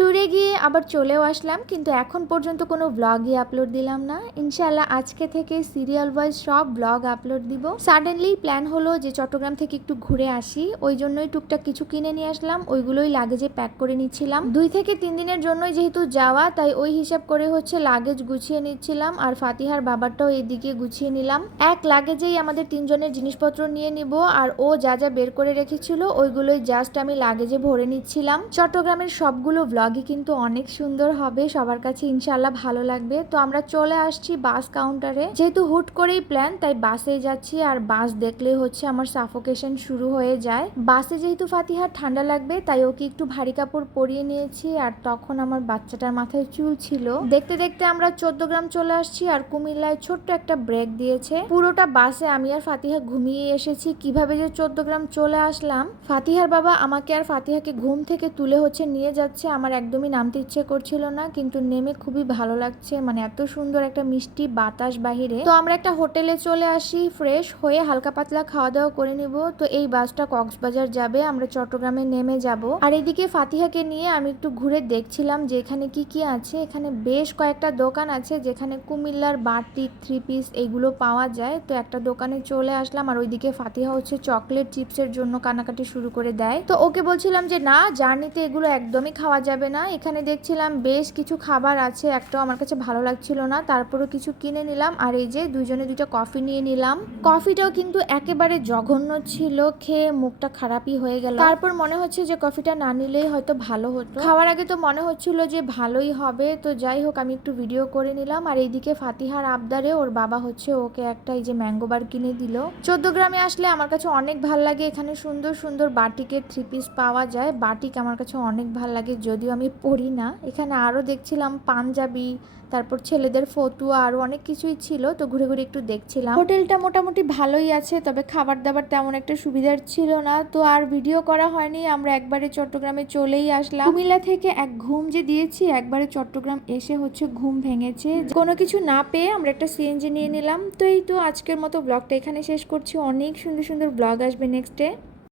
ট্যুরে গিয়ে আবার চলেও আসলাম, কিন্তু এখন পর্যন্ত কোনো ব্লগই আপলোড দিলাম না। ইনশাআল্লাহ আজকে থেকে সিরিয়াল ওয়াইজ সব ব্লগ আপলোড দিব। সাডেনলি প্ল্যান হলো যে চট্টগ্রাম থেকে একটু ঘুরে আসি, ওই জন্যই টুকটাক কিছু কিনে নিয়ে আসলাম, ওইগুলোই লাগেজে প্যাক করে নিচ্ছিলাম। 2 থেকে 3 দিনের জন্যই যেহেতু যাওয়া, তাই ওই হিসাব করে হচ্ছে লাগেজ গুছিয়ে নিচ্ছিলাম, আর ফাতিহার বাবারটাও এদিকে গুছিয়ে নিলাম। এক লাগেজেই আমাদের 3 জনের জিনিসপত্র নিয়ে নিব, আর ও যা যা বের করে রেখেছিল ওইগুলোই জাস্ট আমি লাগেজে ভরে নিচ্ছিলাম। চট্টগ্রামের সবগুলো ব্লগই কিন্তু অনেক সুন্দর হবে, সবার কাছে ইনশাআল্লাহ ভালো লাগবে। তো আমরা চলে আসছি বাস কাউন্টারে, যেহেতু হুট করেই প্ল্যান তাই বাসে যাচ্ছি, আর বাস দেখলে হচ্ছে আমার সাফোকেশন শুরু হয়ে যায়। বাসে যেহেতু ফাতিহার ঠান্ডা লাগবে তাই ওকে একটু ভারী কাপড় পরিয়ে নিয়েছি, আর তখন আমার বাচ্চাটার মাথায় চুল ছিল। দেখতে দেখতে আমরা 14 গ্রাম চলে আসছি, আর কুমিল্লায় ছোট্ট একটা ব্রেক দিয়েছে। পুরোটা বাসে আমি আর ফাতিহা ঘুমিয়ে এসেছি। কিভাবে যে 14 গ্রাম চলে আসলাম, ফাতিহার বাবা আমাকে আর ফাতিহাকে ঘুম থেকে তুলে হচ্ছে নিয়ে যাচ্ছে। আমার একদমই নামতে ইচ্ছে করছিল না, কিন্তু নেমে খুবই ভালো লাগছে, মানে এত সুন্দর একটা মিষ্টি বাতাস বাহিরে। তো আমরা একটা হোটেলে চলে আসি, ফ্রেশ হয়ে হালকা পাতলা খাওয়া দাওয়া করে নিব। তো এই বাসটা কক্সবাজার যাবে, আমরা চট্টগ্রামে নেমে যাব। আর এদিকে ফাতিহাকে নিয়ে আমি একটু ঘুরে দেখছিলাম যে এখানে কি কি আছে। এখানে বেশ কয়েকটা দোকান আছে যেখানে কুমিল্লার বাটিক, 3 পিস এইগুলো পাওয়া যায়। তো একটা দোকানে চলে আসলাম, আর ওইদিকে ফাতিহা হচ্ছে চকলেট চিপসের জন্য কানাকাটি শুরু করে দেয়। তো ওকে বলছিলাম যে না, জার্নিতে এগুলো একদমই খাওয়া যাবে না। এখানে দেখছিলাম বেশ কিছু খাবার আছে, একটাও আমার কাছে ভালো লাগছিল না, তারপরও কিছু কিনে নিলাম। আর এই যে দুইজনে দুইটা কফি নিয়ে নিলাম। কফিটাও কিন্তু একেবারে জঘন্য ছিল, খেয়ে মুখটা খারাপই হয়ে গেল। তারপর মনে হচ্ছে যে কফিটা না নিলেই হয়তো ভালো হতো। খাওয়ার আগে তো মনে হচ্ছিল যে ভালোই হবে। তো যাই হোক, আমি একটু ভিডিও করে নিলাম। আর এইদিকে ফাতিহার আবদারে ওর বাবা হচ্ছে ওকে একটা এই যে ম্যাঙ্গো বার কিনে দিল। 14 গ্রামে আসলে আমার কাছে অনেক ভাল লাগে, এখানে সুন্দর সুন্দর বাটিকের 3 পিস পাওয়া যায়। বাটিক আমার কাছে অনেক ভাল লাগে, যদিও আমি পরি না। এখানে আরও দেখছিলাম পাঞ্জাবি, তারপর ছেলেদের ফতুয়া, আরও অনেক কিছুই ছিল। তো ঘুরে ঘুরে একটু দেখছিলাম। হোটেলটা মোটামুটি ভালোই আছে, তবে খাবার দাবার তেমন একটা সুবিধার ছিল না। তো আর ভিডিও করা হয়নি, আমরা একবারে চট্টগ্রামে চলেই আসলাম। কুমিল্লা থেকে এক ঘুম যে দিয়েছি, একবারে চট্টগ্রাম এসে হচ্ছে ঘুম ভেঙেছে। কোনো কিছু না পেয়ে আমরা একটা সিএনজি নিয়ে নিলাম। তো এই তো আজকের মতো ব্লগটা এখানে শেষ করছি। অনেক সুন্দর সুন্দর ব্লগ আসবে নেক্সট ডে।